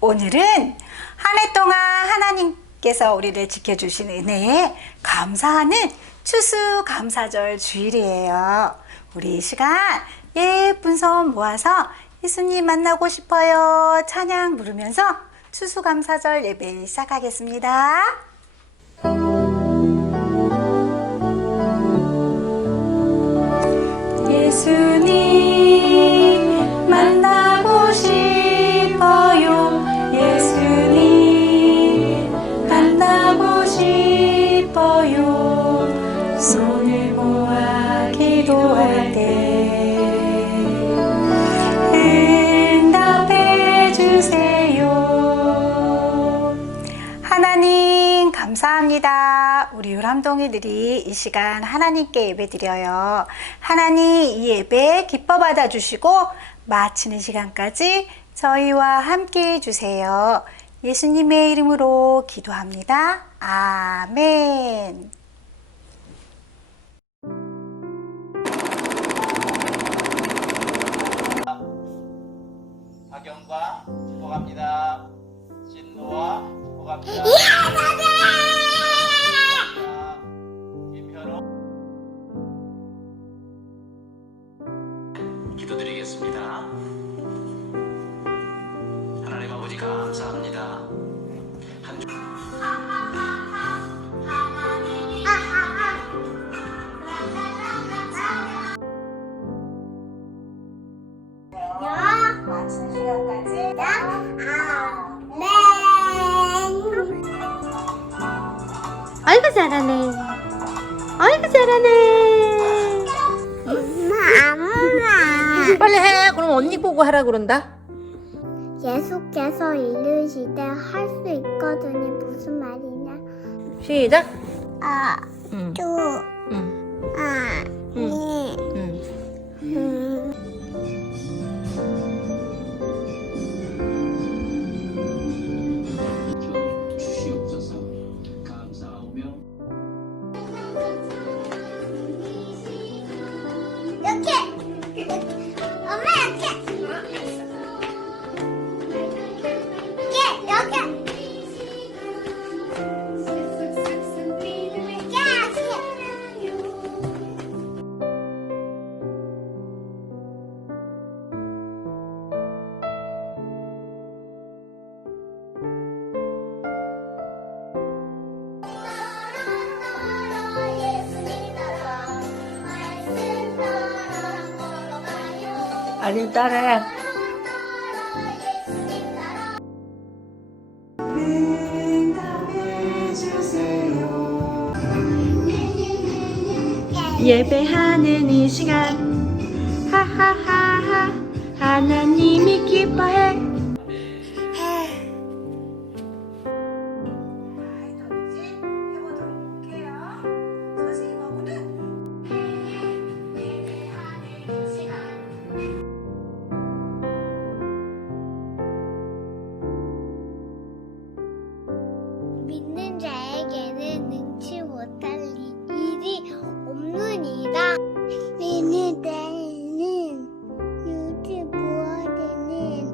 오늘은 한 해 동안 하나님께서 우리를 지켜주신 은혜에 감사하는 추수감사절 주일이에요. 우리 이 시간 예쁜 손 모아서 예수님 만나고 싶어요 찬양 부르면서 추수감사절 예배 시작하겠습니다. 예수님 만나고 싶어요. 예수님 만나고 싶어요. 손을 모아 기도할 때 응답해 주세요. 하나님 감사합니다. 우리 유람동이들이 이 시간 하나님께 예배 드려요. 하나님 이 예배 기뻐 받아 주시고 마치는 시간까지 저희와 함께 해주세요. 예수님의 이름으로 기도합니다. 아멘. 박영과 축복합니다. 신노와 축복합니다. 김현우 기도드리겠습니다. 하나님 아버지 감사합니다. 한 주 마치는 시간까지 아이고 잘하네. 아이고 잘하네. 엄마. 빨리 해. 그럼 언니 보고 하라 그런다. 계속해서 이르시되 할 수 있거든요. 무슨 말이냐? 시작. 아, 응. 두, 응. 아, 니, 응. 주시옵소서. 감사하며 이렇게. 엄마 이렇게. 이렇게. 알림 따라해. 예배하는 이 시간 하하하하 하나님이 기뻐해. 해보도록 할게요. 선생님하고는 예배하는 시간 믿는 자에게는 능치 못할 일이 없느니라. 믿는 자에는 유지 무엇에는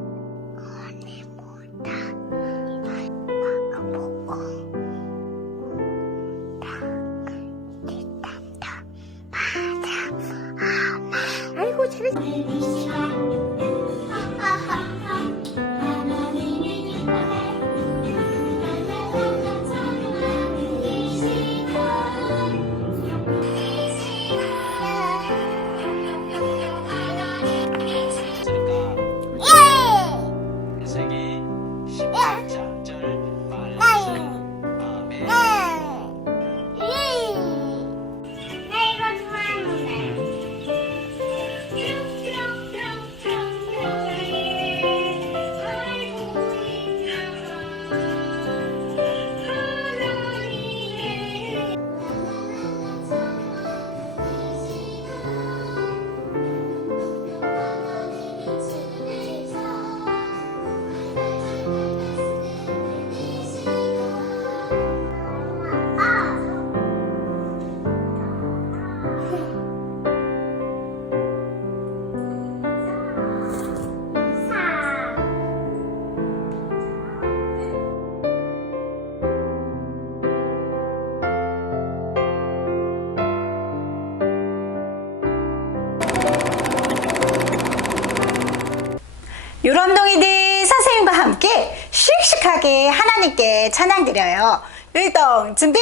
씩씩하게 하나님께 찬양 드려요. 율동 준비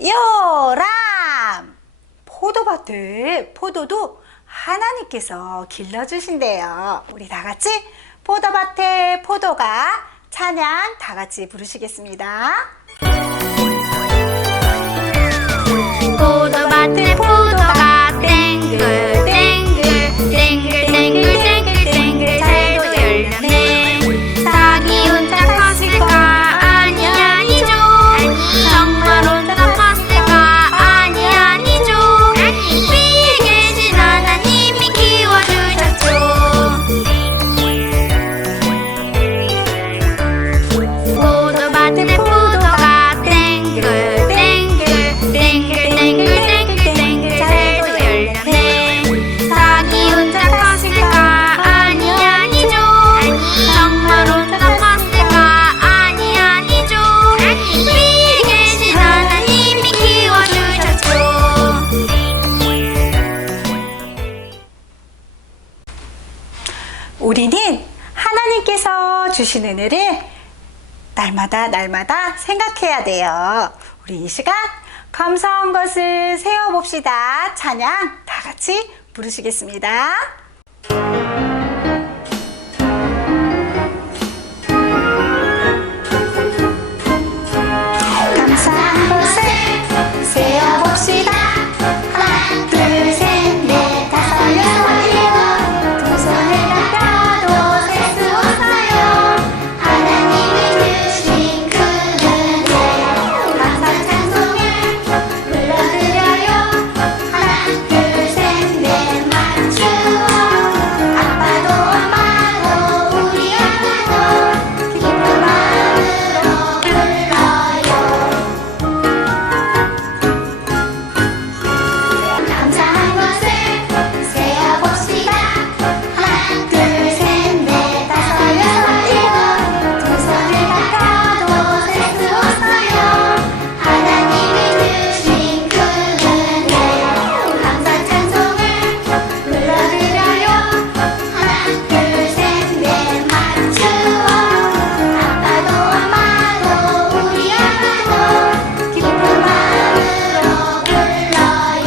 요람. 포도밭에 포도도 하나님께서 길러주신대요. 우리 다 같이 포도밭에 포도가 찬양 다 같이 부르시겠습니다. 포도밭에 포도가 땡글땡글 땡글땡글땡글땡글 잘도 열렸네. 싹이 혼자 컸을까? 아니 아니죠. 정말 혼자 컸을까? 아니 아니죠. 위에 계신 하나님이 키워주셨죠. 포도밭에 포도가 땡글땡글 땡글땡글땡글땡글 잘도 열렸네. 싹이 혼자 컸을까? 아니 아니죠. 정말 혼자 컸을까? 아니 아니죠. 위에 계신 하나님이 키워주셨죠. 우리는 하나님께서 주신 은혜를 날마다 생각해야 돼요. 우리 이 시간 감사한 것을 세어봅시다. 찬양 다 같이 부르시겠습니다. 감사한 것을 세어봅시다. 하나, 둘, 셋, 넷, 다섯, 여섯, 일곱. 두 손을 감겨도 셀 수 없어요. 하나님이 주신 그 은혜 감사 찬송을 불러드려요. 하나, 둘, 셋, 넷, 맞추어. 아빠도 엄마도 우리 하나도 기쁜 마음으로 불러요. 감사한 것을 세어봅시다. 하나, 둘, 셋, 넷, 다섯, 여섯, 일곱. 두 손을 감겨도 셀 수 없어요. 하나님이 주신 그 은혜 감사 찬송을 불러드려요. 하나, 둘, 셋, 넷, 맞추어. 아빠도 엄마도 우리 하나도 기쁜 마음으로 불러요.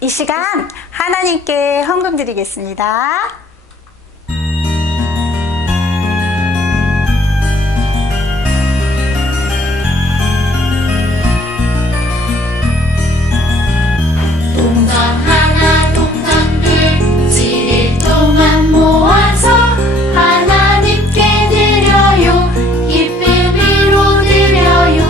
이 시간 하나님께 헌금 드리겠습니다. 동전 하나 동전 둘 7일 동안 모아서 하나님께 드려요. 기쁨으로 드려요.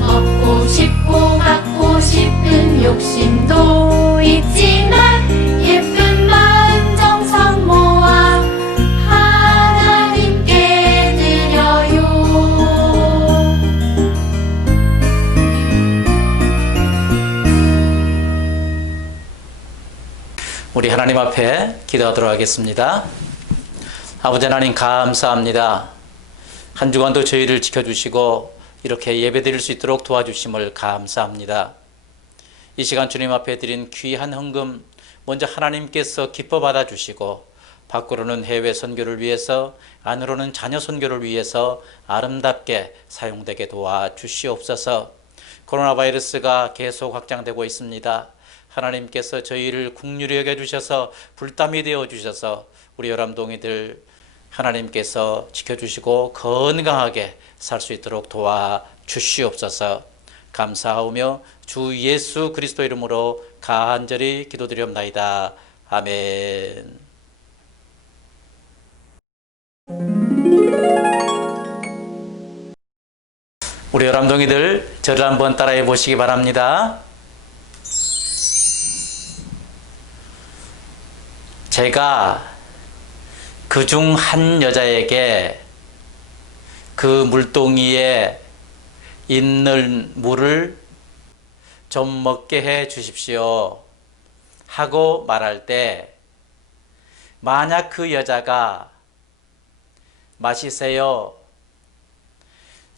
먹고 싶고 갖고 싶은 욕심도 있지만 예쁜 마음 정성 모아 하나님께 드려요. 우리 하나님 앞에 기도하도록 하겠습니다. 아버지 하나님 감사합니다. 한 주간도 저희를 지켜주시고 이렇게 예배드릴 수 있도록 도와주심을 감사합니다. 이 시간 주님 앞에 드린 귀한 헌금 먼저 하나님께서 기뻐 받아주시고 밖으로는 해외 선교를 위해서 안으로는 자녀 선교를 위해서 아름답게 사용되게 도와주시옵소서. 코로나 바이러스가 계속 확장되고 있습니다. 하나님께서 저희를 긍휼히 여겨주셔서 불담이 되어주셔서 우리 요람동이들 하나님께서 지켜주시고 건강하게 살 수 있도록 도와주시옵소서. 감사하오며 주 예수 그리스도 이름으로 간절히 기도드리옵나이다. 아멘. 우리 요람동이들 저를 한번 따라해 보시기 바랍니다. 제가 그중 한 여자에게 그 물동이에 있는 물을 좀 먹게 해 주십시오 하고 말할 때, 만약 그 여자가 마시세요,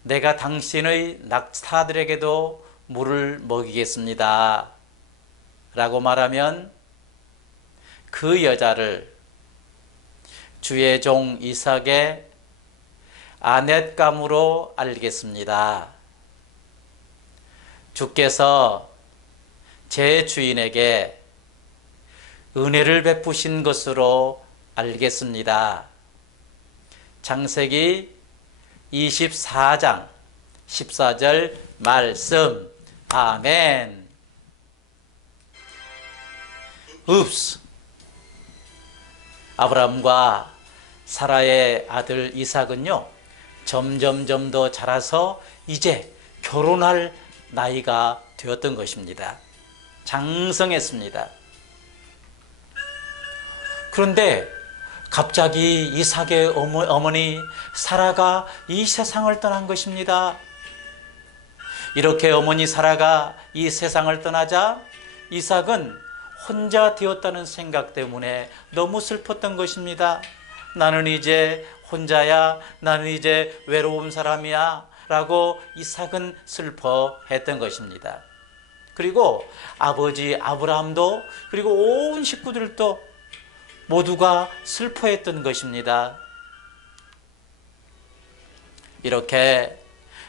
내가 당신의 낙타들에게도 물을 먹이겠습니다 라고 말하면 그 여자를 주의 종 이삭의 아넷감으로 알겠습니다. 주께서 제 주인에게 은혜를 베푸신 것으로 알겠습니다. 창세기 24장 14절 말씀. 아멘. 읍스. 아브라함과 사라의 아들 이삭은요, 점점 더 자라서 이제 결혼할 나이가 되었던 것입니다. 장성했습니다. 그런데 갑자기 이삭의 어머니 사라가 이 세상을 떠난 것입니다. 이렇게 어머니 사라가 이 세상을 떠나자 이삭은 혼자 되었다는 생각 때문에 너무 슬펐던 것입니다. 나는 이제 혼자야, 나는 이제 외로운 사람이야 라고 이삭은 슬퍼했던 것입니다. 그리고 아버지 아브라함도, 그리고 온 식구들도 모두가 슬퍼했던 것입니다. 이렇게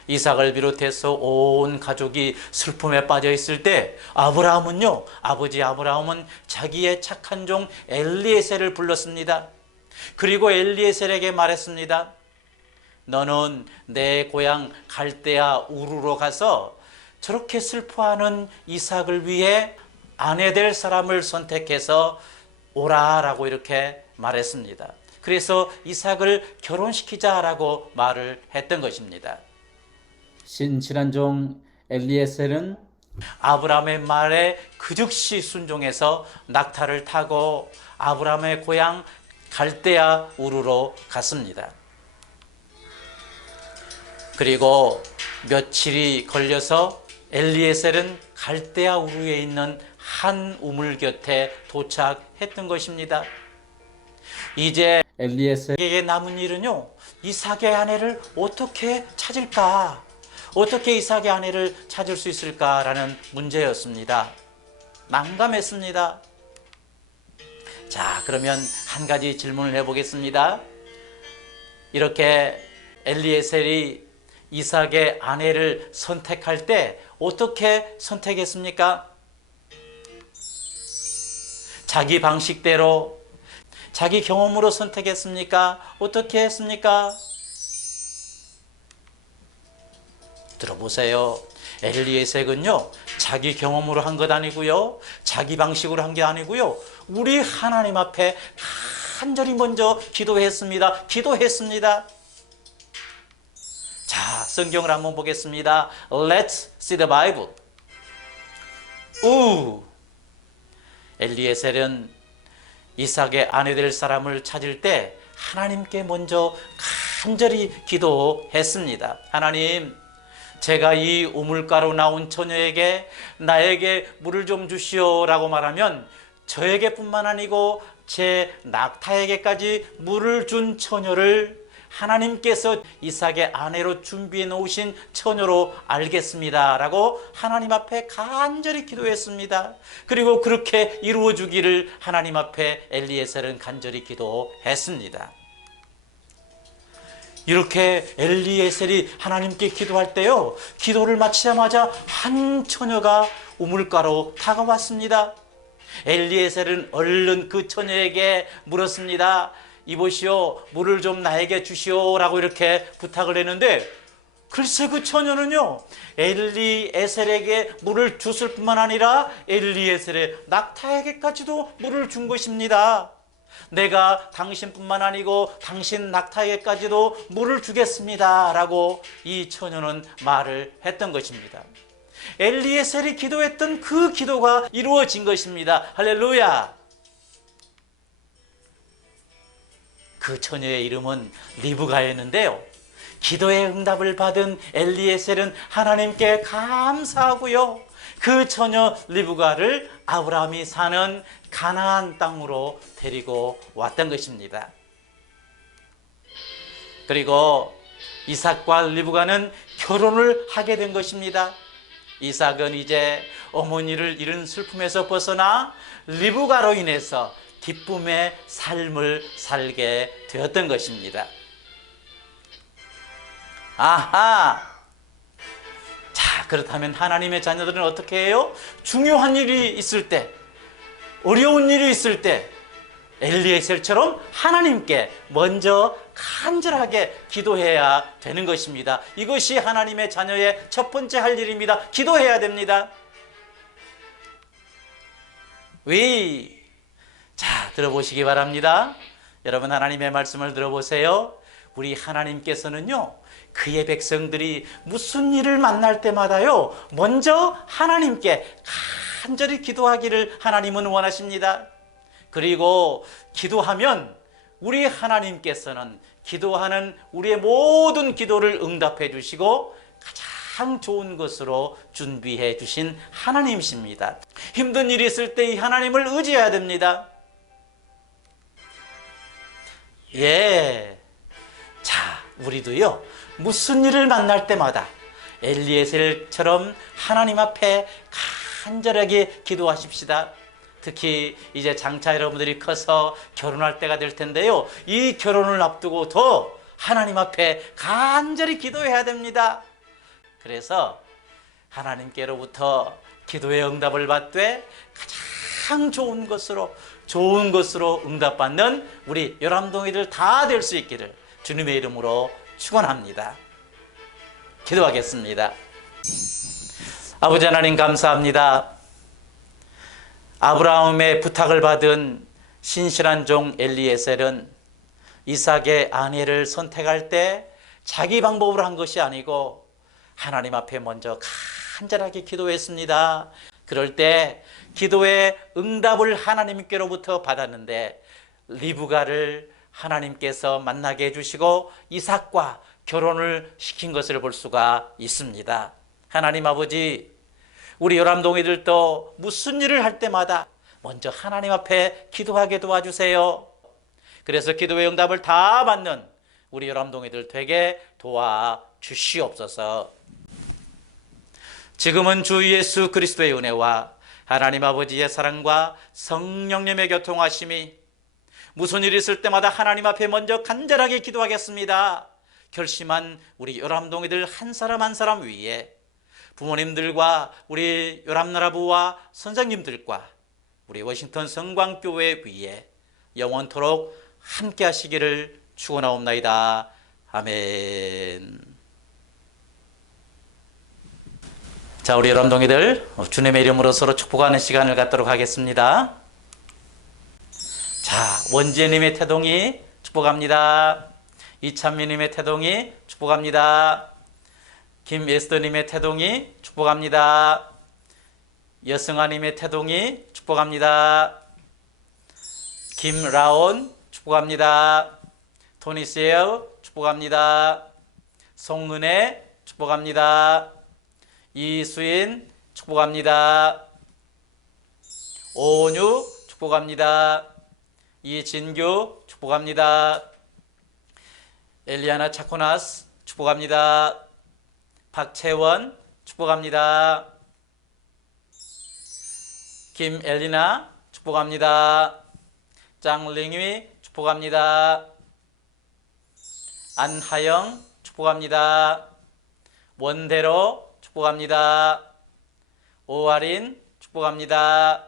이삭을 비롯해서 온 가족이 슬픔에 빠져 있을 때 아브라함은요, 아버지 아브라함은 자기의 착한 종 엘리에셀을 불렀습니다. 그리고 엘리에셀에게 말했습니다. 너는 내 고향 갈대아 우르로 가서 저렇게 슬퍼하는 이삭을 위해 아내 될 사람을 선택해서 오라라고 이렇게 말했습니다. 그래서 이삭을 결혼시키자라고 말을 했던 것입니다. 신실한 종 엘리에셀은 아브라함의 말에 그 즉시 순종해서 낙타를 타고 아브라함의 고향 갈대아 우르로 갔습니다. 그리고 며칠이 걸려서 엘리에셀은 갈대아 우르에 있는 한 우물 곁에 도착했던 것입니다. 이제 엘리에셀에게 남은 일은요, 이삭의 아내를 어떻게 찾을까? 어떻게 이삭의 아내를 찾을 수 있을까라는 문제였습니다. 난감했습니다. 자, 그러면 한 가지 질문을 해보겠습니다. 이렇게 엘리에셀이 이삭의 아내를 선택할 때 어떻게 선택했습니까? 자기 방식대로, 자기 경험으로 선택했습니까? 어떻게 했습니까? 들어보세요. 엘리에셀은요, 자기 경험으로 한 것 아니고요, 자기 방식으로 한 게 아니고요, 우리 하나님 앞에 간절히 먼저 기도했습니다. 자, 성경을 한번 보겠습니다. Let's see the Bible. 엘리에셀은 이삭의 아내 될 사람을 찾을 때 하나님께 먼저 간절히 기도했습니다. 하나님, 제가 이 우물가로 나온 처녀에게 나에게 물을 좀 주시오라고 말하면 저에게뿐만 아니고 제 낙타에게까지 물을 준 처녀를 하나님께서 이삭의 아내로 준비해 놓으신 처녀로 알겠습니다 라고 하나님 앞에 간절히 기도했습니다. 그리고 그렇게 이루어 주기를 하나님 앞에 엘리에셀은 간절히 기도했습니다. 이렇게 엘리에셀이 하나님께 기도할 때요, 기도를 마치자마자 한 처녀가 우물가로 다가왔습니다. 엘리에셀은 얼른 그 처녀에게 물었습니다. 이보시오, 물을 좀 나에게 주시오 라고 이렇게 부탁을 했는데, 글쎄 그 처녀는요, 엘리에셀에게 물을 줬을 뿐만 아니라 엘리에셀의 낙타에게까지도 물을 준 것입니다. 내가 당신뿐만 아니고 당신 낙타에게까지도 물을 주겠습니다 라고 이 처녀는 말을 했던 것입니다. 엘리에셀이 기도했던 그 기도가 이루어진 것입니다. 할렐루야. 그 처녀의 이름은 리브가였는데요, 기도의 응답을 받은 엘리에셀은 하나님께 감사하고요, 그 처녀 리브가를 아브라함이 사는 가나안 땅으로 데리고 왔던 것입니다. 그리고 이삭과 리브가는 결혼을 하게 된 것입니다. 이삭은 이제 어머니를 잃은 슬픔에서 벗어나 리브가로 인해서 기쁨의 삶을 살게 되었던 것입니다. 아하! 자, 그렇다면 하나님의 자녀들은 어떻게 해요? 중요한 일이 있을 때, 어려운 일이 있을 때 엘리에셀처럼 하나님께 먼저 간절하게 기도해야 되는 것입니다. 이것이 하나님의 자녀의 첫 번째 할 일입니다. 기도해야 됩니다. 왜? 자, 들어보시기 바랍니다. 여러분, 하나님의 말씀을 들어보세요. 우리 하나님께서는요, 그의 백성들이 무슨 일을 만날 때마다요, 먼저 하나님께 간절히 기도하기를 하나님은 원하십니다. 그리고 기도하면 우리 하나님께서는 기도하는 우리의 모든 기도를 응답해 주시고 가장 좋은 것으로 준비해 주신 하나님이십니다. 힘든 일이 있을 때 이 하나님을 의지해야 됩니다. 예. 자, 우리도요, 무슨 일을 만날 때마다 엘리에셀처럼 하나님 앞에 간절하게 기도하십시다. 특히 이제 장차 여러분들이 커서 결혼할 때가 될 텐데요, 이 결혼을 앞두고 더 하나님 앞에 간절히 기도해야 됩니다. 그래서 하나님께로부터 기도의 응답을 받되 가장 좋은 것으로 응답받는 우리 요람동이들 다 될 수 있기를 주님의 이름으로 축원합니다. 기도하겠습니다. 아버지 하나님, 감사합니다. 아브라함의 부탁을 받은 신실한 종 엘리에셀은 이삭의 아내를 선택할 때 자기 방법으로 한 것이 아니고 하나님 앞에 먼저 간절하게 기도했습니다. 그럴 때 기도의 응답을 하나님께로부터 받았는데 리브가를 하나님께서 만나게 해주시고 이삭과 결혼을 시킨 것을 볼 수가 있습니다. 하나님 아버지, 우리 요람동이들도 무슨 일을 할 때마다 먼저 하나님 앞에 기도하게 도와주세요. 그래서 기도의 응답을 다 받는 우리 요람동이들 되게 도와주시옵소서. 지금은 주 예수 그리스도의 은혜와 하나님 아버지의 사랑과 성령님의 교통하심이 무슨 일이 있을 때마다 하나님 앞에 먼저 간절하게 기도하겠습니다 결심한 우리 요람동이들 한 사람 한 사람 위에 부모님들과 우리 요람나라부와 선생님들과 우리 워싱턴 성광교회 위에 영원토록 함께 하시기를 축원하옵나이다. 아멘. 자, 우리 요람동이들 주님의 이름으로 서로 축복하는 시간을 갖도록 하겠습니다. 자, 원지혜님의 태동이 축복합니다. 이찬미님의 태동이 축복합니다. 김예스더님의 태동이 축복합니다. 여승아님의 태동이 축복합니다. 김라온 축복합니다. 토니세어 축복합니다. 송은혜 축복합니다. 이수인 축복합니다. 오은유 축복합니다. 이진규 축복합니다. 엘리아나 차코나스 축복합니다. 박채원 축복합니다. 김엘리나 축복합니다. 짱링위 축복합니다. 안하영 축복합니다. 원대로 축복합니다. 오아린 축복합니다.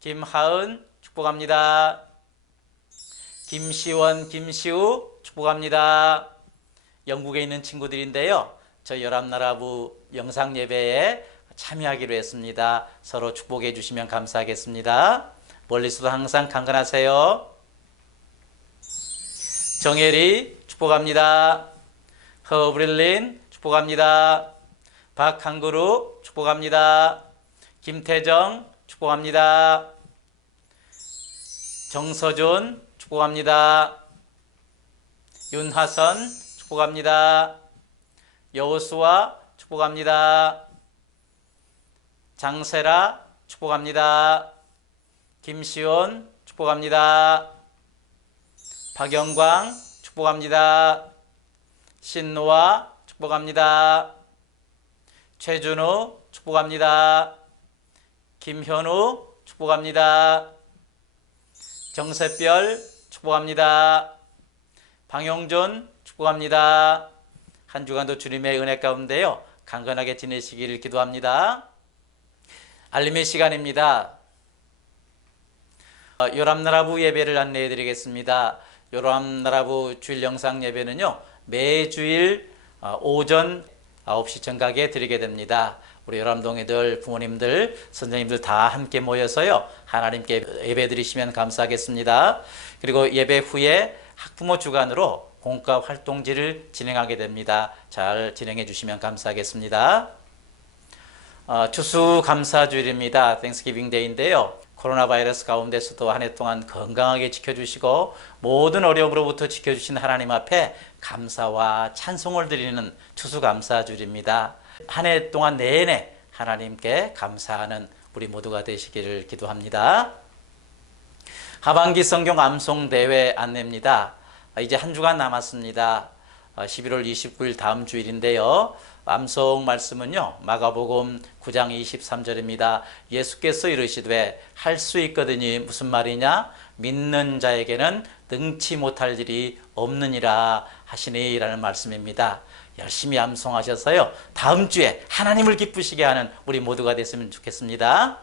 김하은 축복합니다. 김시원, 김시우 축복합니다. 영국에 있는 친구들인데요, 저 요람나라부 영상예배에 참여하기로 했습니다. 서로 축복해 주시면 감사하겠습니다. 멀리서도 항상 강건하세요. 정혜리 축복합니다. 허브릴린 축복합니다. 박한그루 축복합니다. 김태정 축복합니다. 정서준 축복합니다. 윤하선 축복합니다. 여호수아 축복합니다. 장세라 축복합니다. 김시온 축복합니다. 박영광 축복합니다. 신노아 축복합니다. 최준우 축복합니다. 김현우 축복합니다. 정세별 축복합니다. 방용준 축복합니다. 한 주간도 주님의 은혜 가운데요 강건하게 지내시기를 기도합니다. 알림의 시간입니다. 요람나라부 예배를 안내해 드리겠습니다. 요람나라부 주일 영상 예배는요 매주일 오전 9시 정각에 드리게 됩니다. 우리 요람동이들, 부모님들, 선생님들 다 함께 모여서요 하나님께 예배 드리시면 감사하겠습니다. 그리고 예배 후에 학부모 주관으로 공과 활동지를 진행하게 됩니다. 잘 진행해 주시면 감사하겠습니다. 추수감사주일입니다. Thanksgiving Day인데요. 코로나 바이러스 가운데서도 한 해 동안 건강하게 지켜주시고 모든 어려움으로부터 지켜주신 하나님 앞에 감사와 찬송을 드리는 추수감사주일입니다. 한 해 동안 내내 하나님께 감사하는 우리 모두가 되시기를 기도합니다. 하반기 성경 암송 대회 안내입니다. 이제 한 주간 남았습니다. 11월 29일 다음 주일인데요. 암송 말씀은요 마가복음 9장 23절입니다. 예수께서 이르시되 할 수 있거든이 무슨 말이냐? 믿는 자에게는 능치 못할 일이 없느니라 하시니 라는 말씀입니다. 열심히 암송하셔서요 다음 주에 하나님을 기쁘시게 하는 우리 모두가 됐으면 좋겠습니다.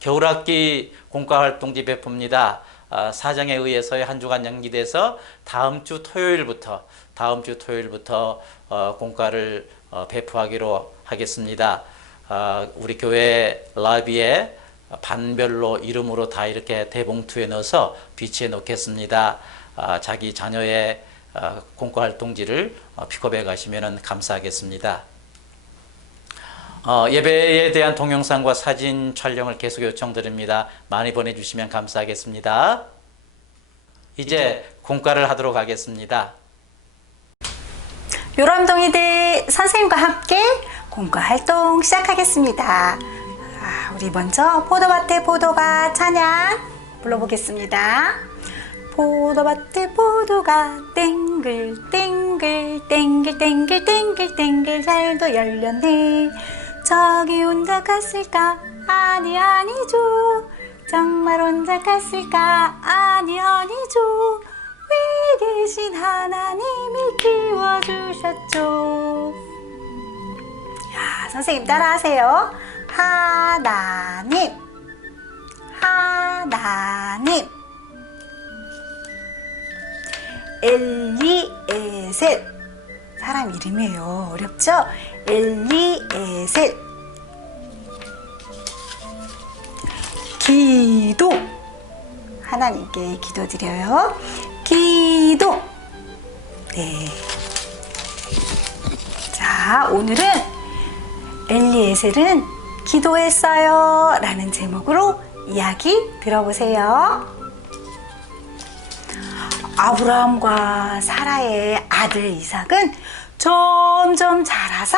겨울학기 공과활동지 배포입니다. 사정에 의해서 한 주간 연기돼서 다음 주 토요일부터 공과를 배포하기로 하겠습니다. 우리 교회 라비에 반별로 이름으로 다 이렇게 대봉투에 넣어서 비치해 놓겠습니다. 자기 자녀의 공과활동지를 픽업해 가시면 감사하겠습니다. 예배에 대한 동영상과 사진 촬영을 계속 요청드립니다. 많이 보내주시면 감사하겠습니다. 이제 공과를 하도록 하겠습니다. 요람동이들 선생님과 함께 공과 활동 시작하겠습니다. 우리 먼저 포도밭에 포도가 찬양 불러보겠습니다. 포도밭에 포도가 땡글 땡글 땡글 땡글 땡글 땡글 잘도 열렸네. 저기 혼자 갔을까? 아니 아니죠. 정말 혼자 갔을까? 아니 아니죠. 위에 계신 하나님이 키워주셨죠. 야, 선생님 따라하세요. 하나님 하나님 엘리에셀 사람 이름이에요. 어렵죠? 엘리에셀 기도 하나님께 기도드려요. 기도 네. 자, 오늘은 엘리에셀은 기도했어요 라는 제목으로 이야기 들어보세요. 아브라함과 사라의 아들 이삭은 점점 자라서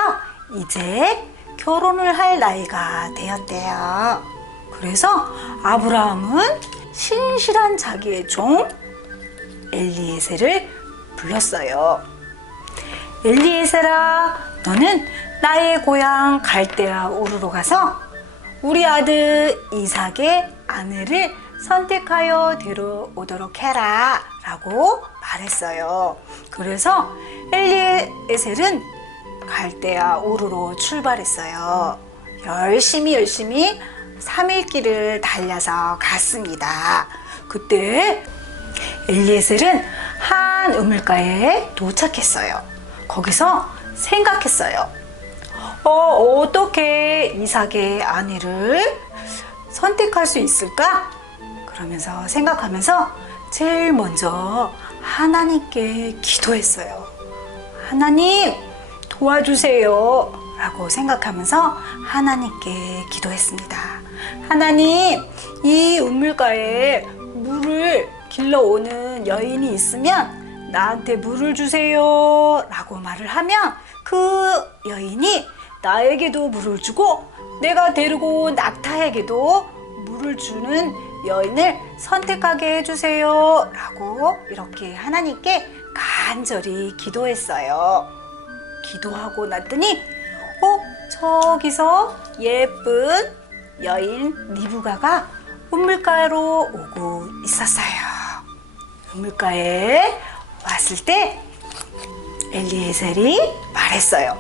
이제 결혼을 할 나이가 되었대요. 그래서 아브라함은 신실한 자기의 종 엘리에셀을 불렀어요. 엘리에셀아, 너는 나의 고향 갈대아 우르로 가서 우리 아들 이삭의 아내를 선택하여 데려오도록 해라 라고 말했어요. 그래서 엘리에셀은 갈대아 우르로 출발했어요. 열심히 3일 길을 달려서 갔습니다. 그때 엘리에셀은 한 우물가에 도착했어요. 거기서 생각했어요. 어떻게 이삭의 아내를 선택할 수 있을까? 그러면서 생각하면서 제일 먼저 하나님께 기도했어요. 하나님 도와주세요 라고 생각하면서 하나님께 기도했습니다. 하나님, 이 우물가에 물을 길러오는 여인이 있으면 나한테 물을 주세요 라고 말을 하면 그 여인이 나에게도 물을 주고 내가 데리고 온 낙타에게도 물을 주는 여인을 선택하게 해주세요 라고 이렇게 하나님께 간절히 기도했어요. 기도하고 났더니 저기서 예쁜 여인 리브가가 우물가로 오고 있었어요. 우물가에 왔을 때 엘리에셀이 말했어요.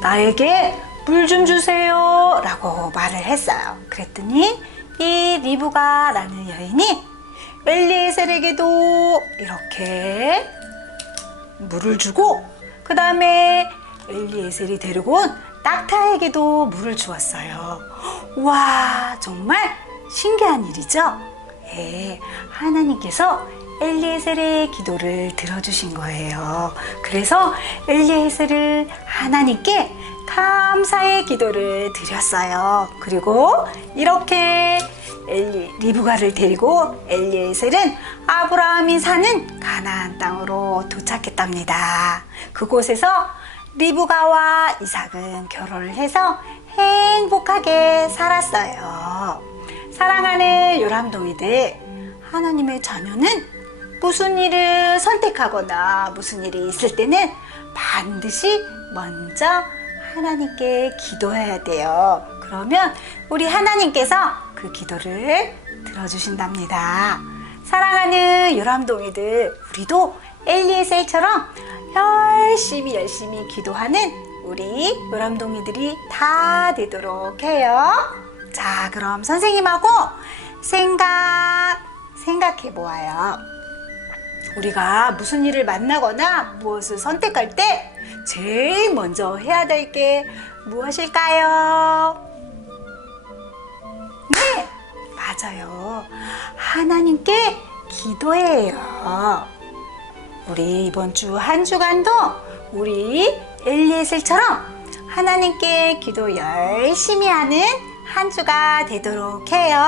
나에게 물 좀 주세요 라고 말을 했어요. 그랬더니 이 리브가라는 여인이 엘리에셀에게도 이렇게 물을 주고, 그 다음에 엘리에셀이 데리고 온 낙타에게도 물을 주었어요. 와, 정말 신기한 일이죠? 예, 하나님께서 엘리에셀의 기도를 들어주신 거예요. 그래서 엘리에셀을 하나님께 감사의 기도를 드렸어요. 그리고 이렇게 리브가를 데리고 엘리에셀은 아브라함이 사는 가나안 땅으로 도착했답니다. 그곳에서 리브가와 이삭은 결혼을 해서 행복하게 살았어요. 사랑하는 요람동이들, 하나님의 자녀는 무슨 일을 선택하거나 무슨 일이 있을 때는 반드시 먼저 하나님께 기도해야 돼요. 그러면 우리 하나님께서 그 기도를 들어주신답니다. 사랑하는 요람동이들, 우리도 엘리에셀처럼 열심히 기도하는 우리 요람동이들이 다 되도록 해요. 자, 그럼 선생님하고 생각해 보아요. 우리가 무슨 일을 만나거나 무엇을 선택할 때 제일 먼저 해야 될 게 무엇일까요? 네, 맞아요. 하나님께 기도해요. 우리 이번 주 한 주간도 우리 엘리에셀처럼 하나님께 기도 열심히 하는 한 주가 되도록 해요.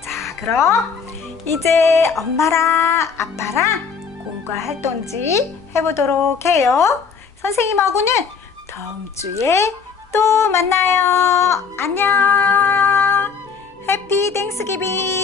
자, 그럼 이제 엄마랑 아빠랑 공과 활동지 해보도록 해요. 선생님하고는 다음 주에 또 만나요. 안녕. 해피 땡스기빙.